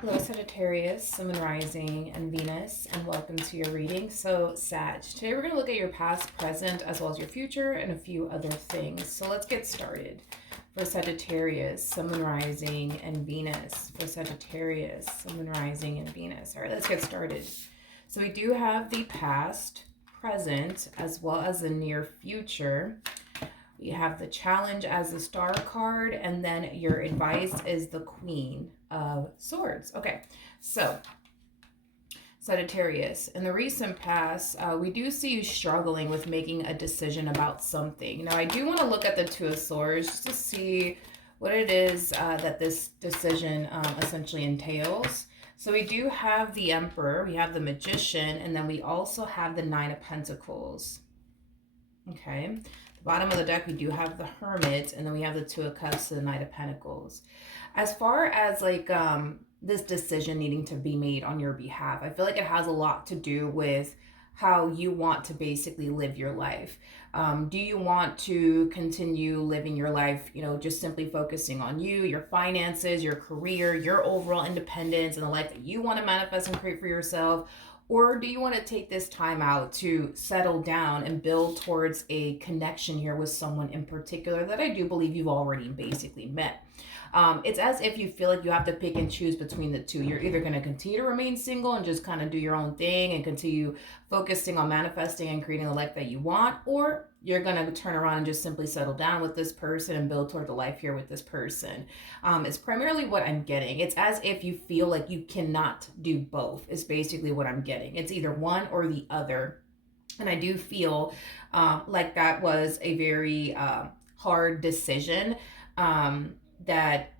Hello, Sagittarius, Sun, Moon, Rising, and Venus, and welcome to your reading. So, Sag, today we're going to look at your past, present, as well as your future, and a few other things. So, let's get started. For Sagittarius, Sun, Moon, Rising, and Venus. For Sagittarius, Sun, Moon, Rising, and Venus. All right, let's get started. So, we do have the past, present, as well as the near future. We have the challenge as the star card, and then your advice is the Queen of Swords. Okay, so Sagittarius, in the recent past, we do see you struggling with making a decision about something. Now, I do want to look at the Two of Swords just to see what it is that this decision essentially entails. So we do have the Emperor, we have the Magician, and then we also have the Nine of Pentacles. Okay, bottom of the deck, we do have the Hermit, and then we have the Two of Cups to the Knight of Pentacles. As far as like this decision needing to be made on your behalf, I feel like it has a lot to do with how you want to basically live your life. Do you want to continue living your life, just simply focusing on you, your finances, your career, your overall independence, and the life that you want to manifest and create for yourself? Or do you want to take this time out to settle down and build towards a connection here with someone in particular that I do believe you've already basically met? It's as if you feel like you have to pick and choose between the two. You're either going to continue to remain single and just kind of do your own thing and continue focusing on manifesting and creating the life that you want, or you're going to turn around and just simply settle down with this person and build toward the life here with this person. It's primarily what I'm getting. It's as if you feel like you cannot do both, is basically what I'm getting. It's either one or the other. And I do feel like that was a very hard decision that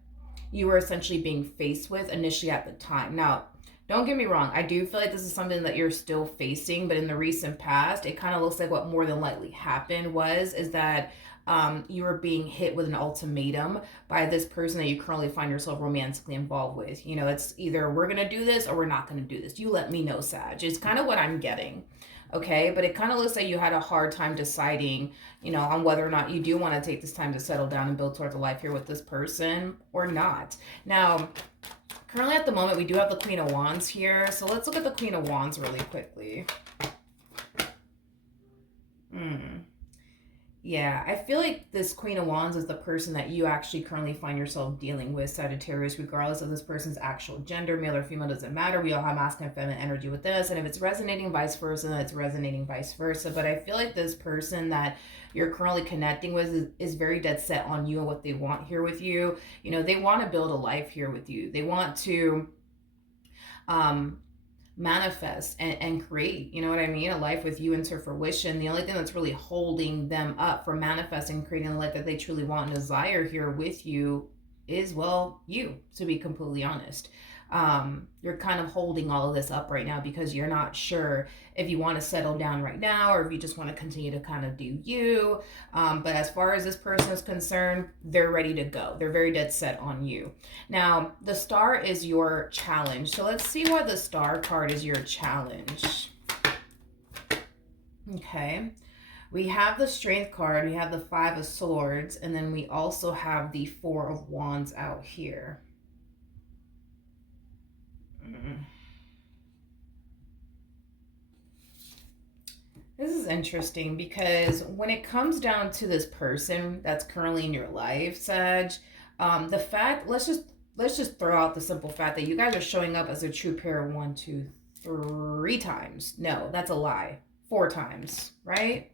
you were essentially being faced with initially at the time. Now, don't get me wrong, I do feel like this is something that you're still facing, but in the recent past, it kind of looks like what more than likely happened is that you were being hit with an ultimatum by this person that you currently find yourself romantically involved with. It's either we're going to do this or we're not going to do this. You let me know, Sag. It's kind of what I'm getting. Okay, but it kind of looks like you had a hard time deciding, on whether or not you do want to take this time to settle down and build towards a life here with this person or not. Now, currently at the moment, we do have the Queen of Wands here. So let's look at the Queen of Wands really quickly. Yeah, I feel like this Queen of Wands is the person that you actually currently find yourself dealing with, Sagittarius, regardless of this person's actual gender, male or female, doesn't matter. We all have masculine and feminine energy with us. And if it's resonating vice versa, then it's resonating vice versa. But I feel like this person that you're currently connecting with is very dead set on you and what they want here with you. They want to build a life here with you. They want to manifest and create, a life with you into fruition. The only thing that's really holding them up for manifesting, creating a life that they truly want and desire here with you is, well, you, to be completely honest. You're kind of holding all of this up right now because you're not sure if you want to settle down right now or if you just want to continue to kind of do you. But as far as this person is concerned, they're ready to go. They're very dead set on you. Now, the star is your challenge. So let's see why the star card is your challenge. Okay. We have the Strength card, we have the Five of Swords, and then we also have the Four of Wands out here. This is interesting because when it comes down to this person that's currently in your life, Sag, the fact, let's just throw out the simple fact that you guys are showing up as a true pair 1, 2, 3 times. No, that's a lie. 4 times, right?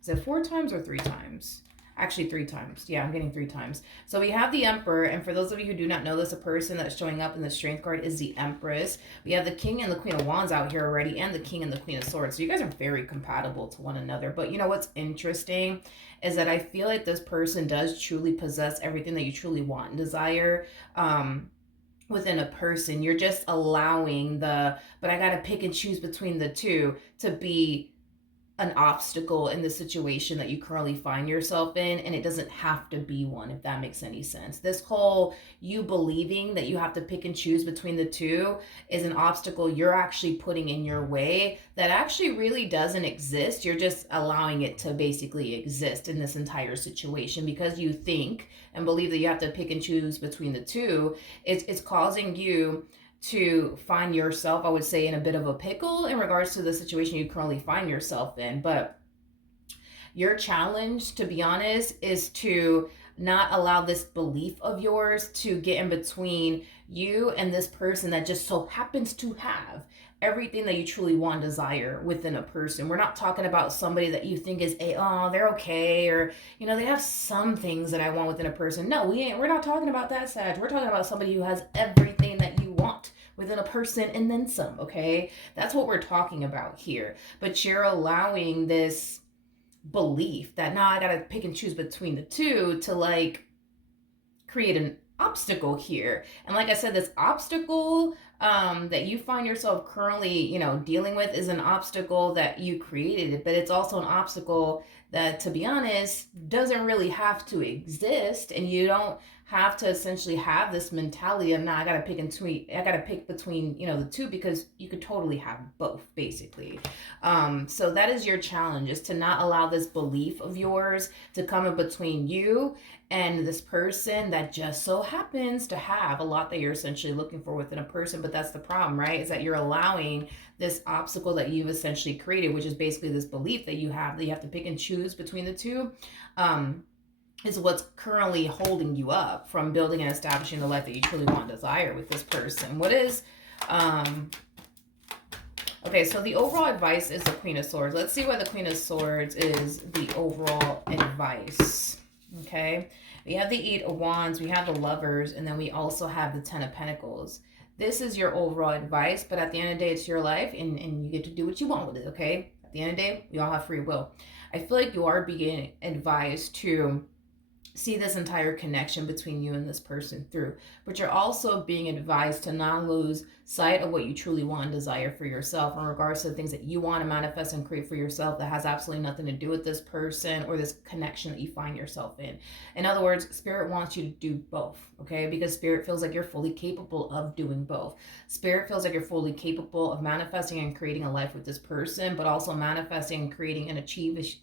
Is it 4 times or 3 times? Actually, 3 times. Yeah, I'm getting 3 times. So we have the Emperor, and for those of you who do not know this, the person that's showing up in the Strength card is the Empress. We have the King and the Queen of Wands out here already, and the King and the Queen of Swords. So you guys are very compatible to one another. But what's interesting is that I feel like this person does truly possess everything that you truly want and desire. Within a person, you're just allowing but I gotta pick and choose between the two to be an obstacle in the situation that you currently find yourself in, and it doesn't have to be one, if that makes any sense. This whole you believing that you have to pick and choose between the two is an obstacle you're actually putting in your way that actually really doesn't exist. You're just allowing it to basically exist in this entire situation because you think and believe that you have to pick and choose between the two. It's causing you to find yourself, I would say, in a bit of a pickle in regards to the situation you currently find yourself in. But your challenge, to be honest, is to not allow this belief of yours to get in between you and this person that just so happens to have everything that you truly want and desire within a person. We're not talking about somebody that you think is oh, they're okay, or they have some things that I want within a person. No, we're not talking about that, Sag. We're talking about somebody who has everything that you want within a person and then some, okay? That's what we're talking about here. But you're allowing this belief that now I gotta pick and choose between the two to like create an obstacle here. And like I said, this obstacle that you find yourself currently, dealing with is an obstacle that you created, but it's also an obstacle that, to be honest, doesn't really have to exist. And you don't have to essentially have this mentality of, I gotta pick between, the two, because you could totally have both, basically. So that is your challenge, is to not allow this belief of yours to come in between you and this person that just so happens to have a lot that you're essentially looking for within a person. But that's the problem, right? Is that you're allowing this obstacle that you've essentially created, which is basically this belief that you have to pick and choose between the two, is what's currently holding you up from building and establishing the life that you truly want and desire with this person. What is, okay, so the overall advice is the Queen of Swords. Let's see why the Queen of Swords is the overall advice. Okay, we have the Eight of Wands, we have the Lovers, and then we also have the Ten of Pentacles. This is your overall advice, but at the end of the day, it's your life, and you get to do what you want with it, okay? At the end of the day, we all have free will. I feel like you are being advised to see this entire connection between you and this person through, but you're also being advised to not lose sight of what you truly want and desire for yourself in regards to the things that you want to manifest and create for yourself that has absolutely nothing to do with this person or this connection that you find yourself in. In other words, Spirit wants you to do both, okay? Because Spirit feels like you're fully capable of doing both. Spirit feels like you're fully capable of manifesting and creating a life with this person, but also manifesting, creating, and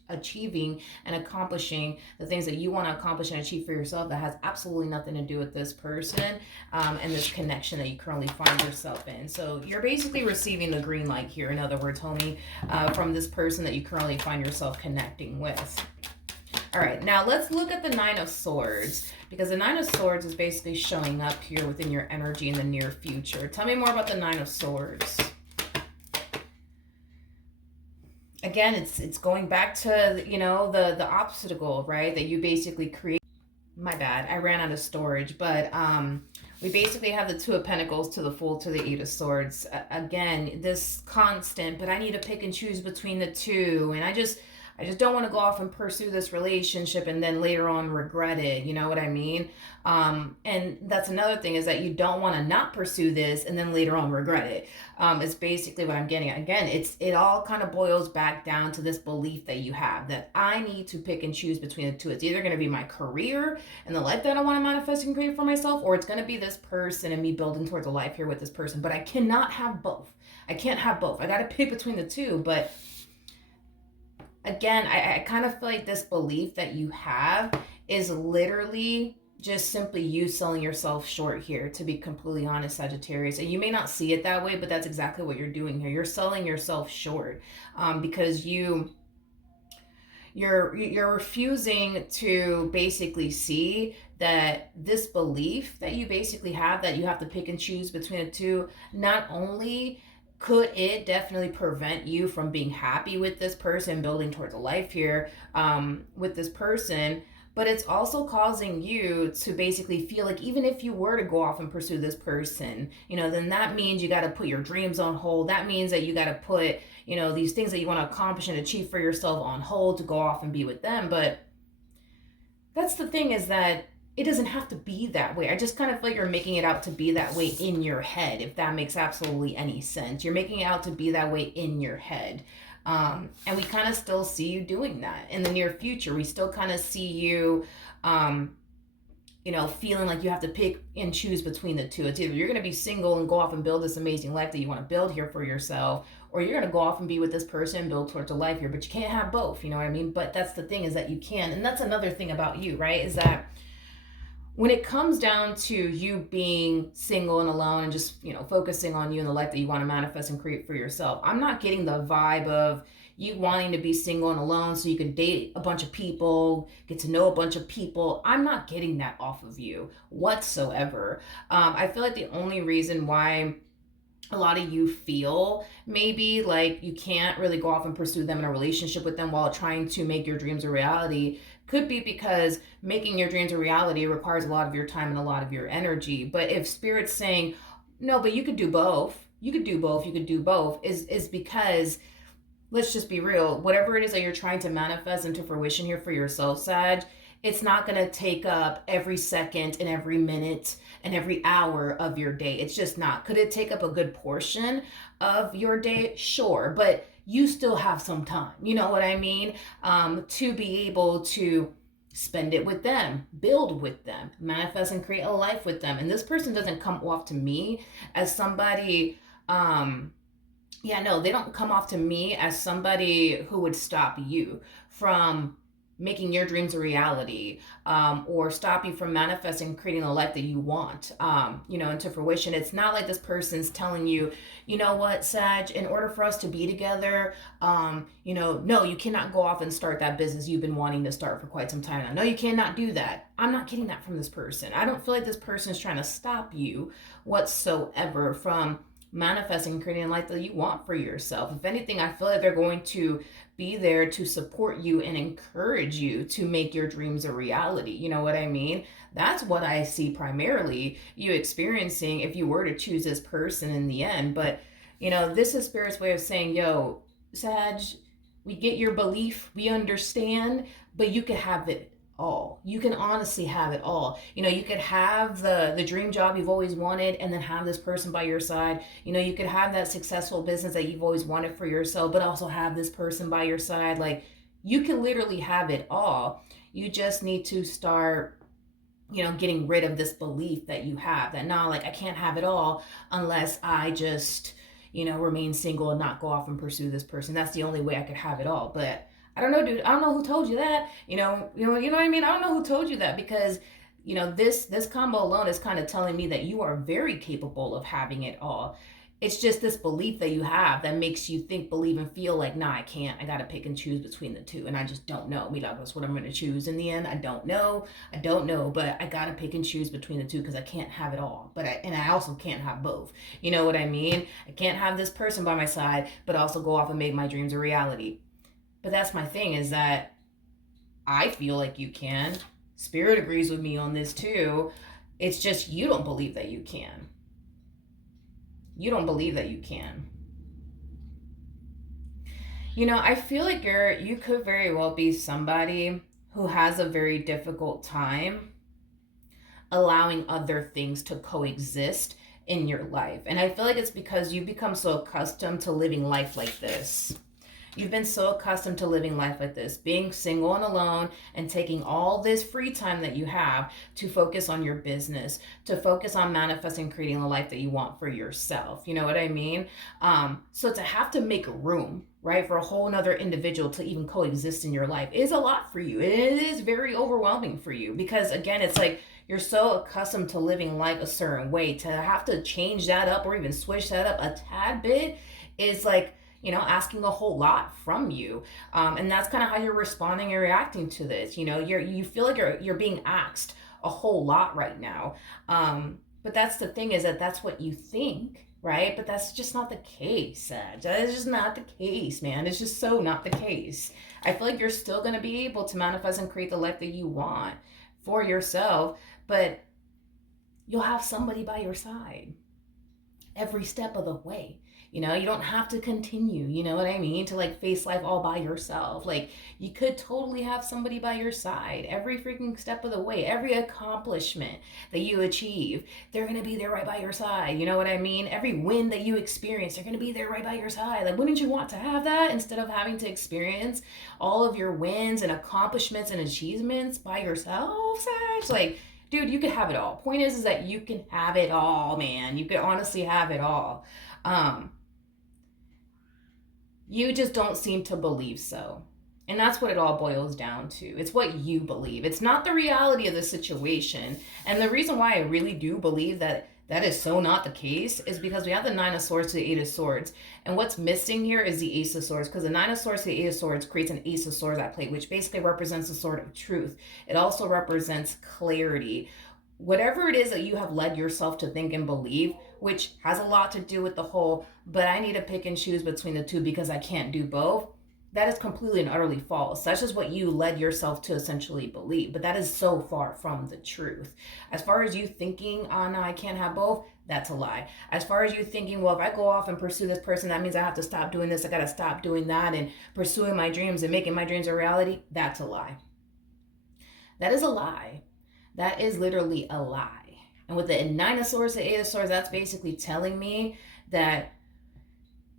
achieving and accomplishing the things that you want to accomplish and achieve for yourself that has absolutely nothing to do with this person and this connection that you currently find yourself in. So you're basically receiving the green light here, in other words, homie, from this person that you currently find yourself connecting with. All right, now let's look at the Nine of Swords, because the Nine of Swords is basically showing up here within your energy in the near future. Tell me more about the Nine of Swords. Again, it's going back to, the obstacle, right, that you basically create. My bad, I ran out of storage, but we basically have the Two of Pentacles to the Fool to the Eight of Swords. Again, this constant, but I need to pick and choose between the two, and I just don't want to go off and pursue this relationship and then later on regret it. You know what I mean? And that's another thing, is that you don't want to not pursue this and then later on regret it. It's basically what I'm getting at. Again, it all kind of boils back down to this belief that you have, that I need to pick and choose between the two. It's either going to be my career and the life that I want to manifest and create for myself, or it's going to be this person and me building towards a life here with this person. But I cannot have both. I can't have both. I got to pick between the two. But again, I kind of feel like this belief that you have is literally just simply you selling yourself short here, to be completely honest, Sagittarius. And you may not see it that way, but that's exactly what you're doing here. You're selling yourself short because you're refusing to basically see that this belief that you basically have, that you have to pick and choose between the two, not only could it definitely prevent you from being happy with this person, building towards a life here with this person, but it's also causing you to basically feel like even if you were to go off and pursue this person, then that means you got to put your dreams on hold. That means that you got to put, these things that you want to accomplish and achieve for yourself on hold to go off and be with them. But that's the thing, is that it doesn't have to be that way. I just kind of feel like you're making it out to be that way in your head, if that makes absolutely any sense. You're making it out to be that way in your head. And we kind of still see you doing that in the near future. We still kind of see you, feeling like you have to pick and choose between the two. It's either you're going to be single and go off and build this amazing life that you want to build here for yourself, or you're going to go off and be with this person and build towards a life here. But you can't have both, you know what I mean? But that's the thing, is that you can. And that's another thing about you, right? Is that when it comes down to you being single and alone and just, focusing on you and the life that you want to manifest and create for yourself, I'm not getting the vibe of you wanting to be single and alone so you can date a bunch of people, get to know a bunch of people. I'm not getting that off of you whatsoever. I feel like the only reason why a lot of you feel maybe like you can't really go off and pursue them in a relationship with them while trying to make your dreams a reality could be because making your dreams a reality requires a lot of your time and a lot of your energy. But if spirit's saying, no, but you could do both, is because, let's just be real, whatever it is that you're trying to manifest into fruition here for yourself, Sag, it's not going to take up every second and every minute and every hour of your day. It's just not. Could it take up a good portion of your day? Sure, but you still have some time, you know what I mean, to be able to spend it with them, build with them, manifest and create a life with them. And this person doesn't come off to me as somebody, they don't come off to me as somebody who would stop you from making your dreams a reality, or stop you from manifesting, creating a life that you want, into fruition. It's not like this person's telling you, you know what, Sag, in order for us to be together, no, you cannot go off and start that business you've been wanting to start for quite some time now. No, you cannot do that. I'm not getting that from this person. I don't feel like this person is trying to stop you whatsoever from manifesting and creating a life that you want for yourself. If anything, I feel like they're going to be there to support you and encourage you to make your dreams a reality. You know what I mean? That's what I see primarily you experiencing if you were to choose this person in the end. But, this is Spirit's way of saying, yo, Sag, we get your belief, we understand, but you could have it all. You can honestly have it all. You could have the dream job you've always wanted and then have this person by your side. You could have that successful business that you've always wanted for yourself, but also have this person by your side. Like, you can literally have it all. You just need to start, getting rid of this belief that you have that, nah, like, I can't have it all unless I just, remain single and not go off and pursue this person. That's the only way I could have it all. But I don't know, dude. I don't know who told you that. You know what I mean? I don't know who told you that, because, this combo alone is kind of telling me that you are very capable of having it all. It's just this belief that you have that makes you think, believe, and feel like, nah, I can't. I got to pick and choose between the two. And I just don't know. That's what I'm going to choose in the end. I don't know, but I got to pick and choose between the two because I can't have it all. And I also can't have both. You know what I mean? I can't have this person by my side, but also go off and make my dreams a reality. But that's my thing, is that I feel like you can. Spirit agrees with me on this too. It's just you don't believe that you can. You don't believe that you can. I feel like you could very well be somebody who has a very difficult time allowing other things to coexist in your life. And I feel like it's because you've become so accustomed to living life like this. You've been so accustomed to living life like this, being single and alone and taking all this free time that you have to focus on your business, to focus on manifesting, creating the life that you want for yourself. You know what I mean? So to have to make room, right, for a whole nother individual to even coexist in your life is a lot for you. It is very overwhelming for you because, again, it's like you're so accustomed to living life a certain way. To have to change that up or even switch that up a tad bit is like, asking a whole lot from you. And that's kind of how you're responding and reacting to this. You feel like you're being asked a whole lot right now. But that's the thing, is that that's what you think, right? But that's just not the case. That is just not the case, man. It's just so not the case. I feel like you're still going to be able to manifest and create the life that you want for yourself, but you'll have somebody by your side every step of the way. You don't have to continue, you know what I mean, to like face life all by yourself. Like, you could totally have somebody by your side every freaking step of the way. Every accomplishment that you achieve, they're going to be there right by your side. You know what I mean? Every win that you experience, they're going to be there right by your side. Like, wouldn't you want to have that instead of having to experience all of your wins and accomplishments and achievements by yourself, Sag? Like, dude, you could have it all. Point is that you can have it all, man. You could honestly have it all. You just don't seem to believe so. And that's what it all boils down to. It's what you believe. It's not the reality of the situation. And the reason why I really do believe that that is so not the case is because we have the Nine of Swords to the Eight of Swords. And what's missing here is the Ace of Swords, because the Nine of Swords to the Eight of Swords creates an Ace of Swords at play, which basically represents the sword of truth. It also represents clarity. Whatever it is that you have led yourself to think and believe, which has a lot to do with the whole, but I need to pick and choose between the two because I can't do both, that is completely and utterly false. That's just what you led yourself to essentially believe, but that is so far from the truth. As far as you thinking, oh no, I can't have both, that's a lie. As far as you thinking, well, if I go off and pursue this person, that means I have to stop doing this, I gotta stop doing that, and pursuing my dreams and making my dreams a reality, that's a lie. That is a lie. That is literally a lie. And with the Nine of Swords, the Eight of Swords, that's basically telling me that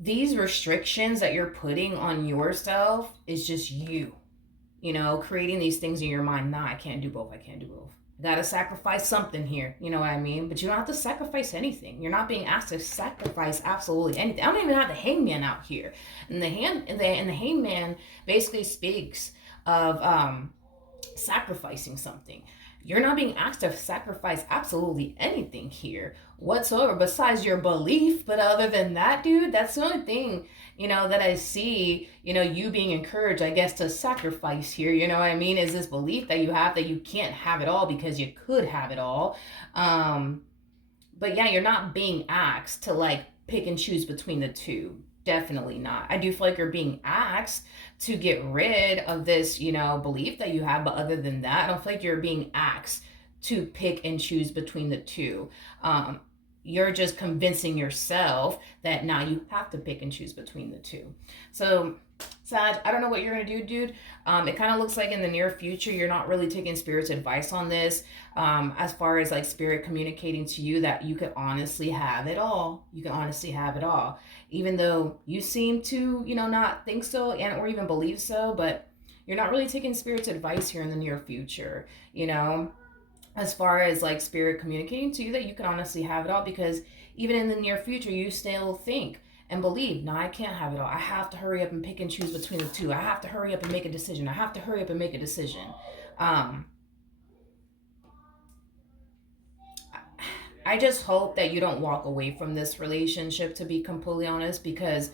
these restrictions that you're putting on yourself is just you, creating these things in your mind. Nah, I can't do both. I can't do both. I gotta sacrifice something here. You know what I mean? But you don't have to sacrifice anything. You're not being asked to sacrifice absolutely anything. I don't even have the hangman out here. And the hangman basically speaks of sacrificing something. You're not being asked to sacrifice absolutely anything here whatsoever besides your belief. But other than that, dude, that's the only thing, that I see, you being encouraged, I guess, to sacrifice here. You know what I mean? Is this belief that you have that you can't have it all because you could have it all. But yeah, you're not being asked to like pick and choose between the two. Definitely not. I do feel like you're being asked to get rid of this, belief that you have. But other than that, I don't feel like you're being asked to pick and choose between the two. You're just convincing yourself that now you have to pick and choose between the two. So, Sag, I don't know what you're going to do, dude. It kind of looks like in the near future, you're not really taking Spirit's advice on this. As far as like Spirit communicating to you that you could honestly have it all. You can honestly have it all. Even though you seem to, not think so and or even believe so, but you're not really taking Spirit's advice here in the near future, as far as like Spirit communicating to you that you can honestly have it all, because even in the near future you still think and believe, no, I can't have it all. I have to hurry up and pick and choose between the two. I have to hurry up and make a decision. I have to hurry up and make a decision. I just hope that you don't walk away from this relationship, to be completely honest, because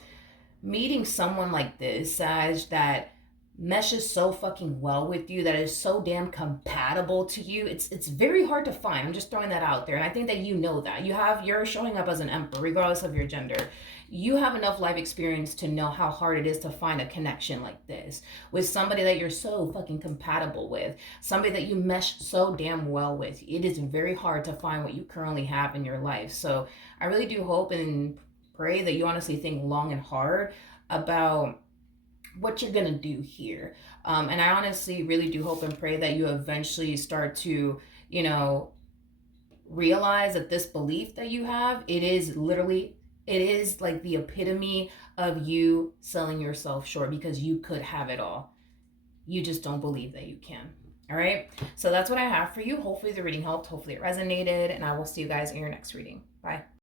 meeting someone like this, Sag, that meshes so fucking well with you, that is so damn compatible to you, it's very hard to find. I'm just throwing that out there. And I think that that you're showing up as an emperor regardless of your gender. You have enough life experience to know how hard it is to find a connection like this with somebody that you're so fucking compatible with, somebody that you mesh so damn well with. It is very hard to find what you currently have in your life. So I really do hope and pray that you honestly think long and hard about what you're gonna do here. And I honestly really do hope and pray that you eventually start to, realize that this belief that you have, it is like the epitome of you selling yourself short, because you could have it all. You just don't believe that you can. All right. So that's what I have for you. Hopefully the reading helped. Hopefully it resonated. And I will see you guys in your next reading. Bye.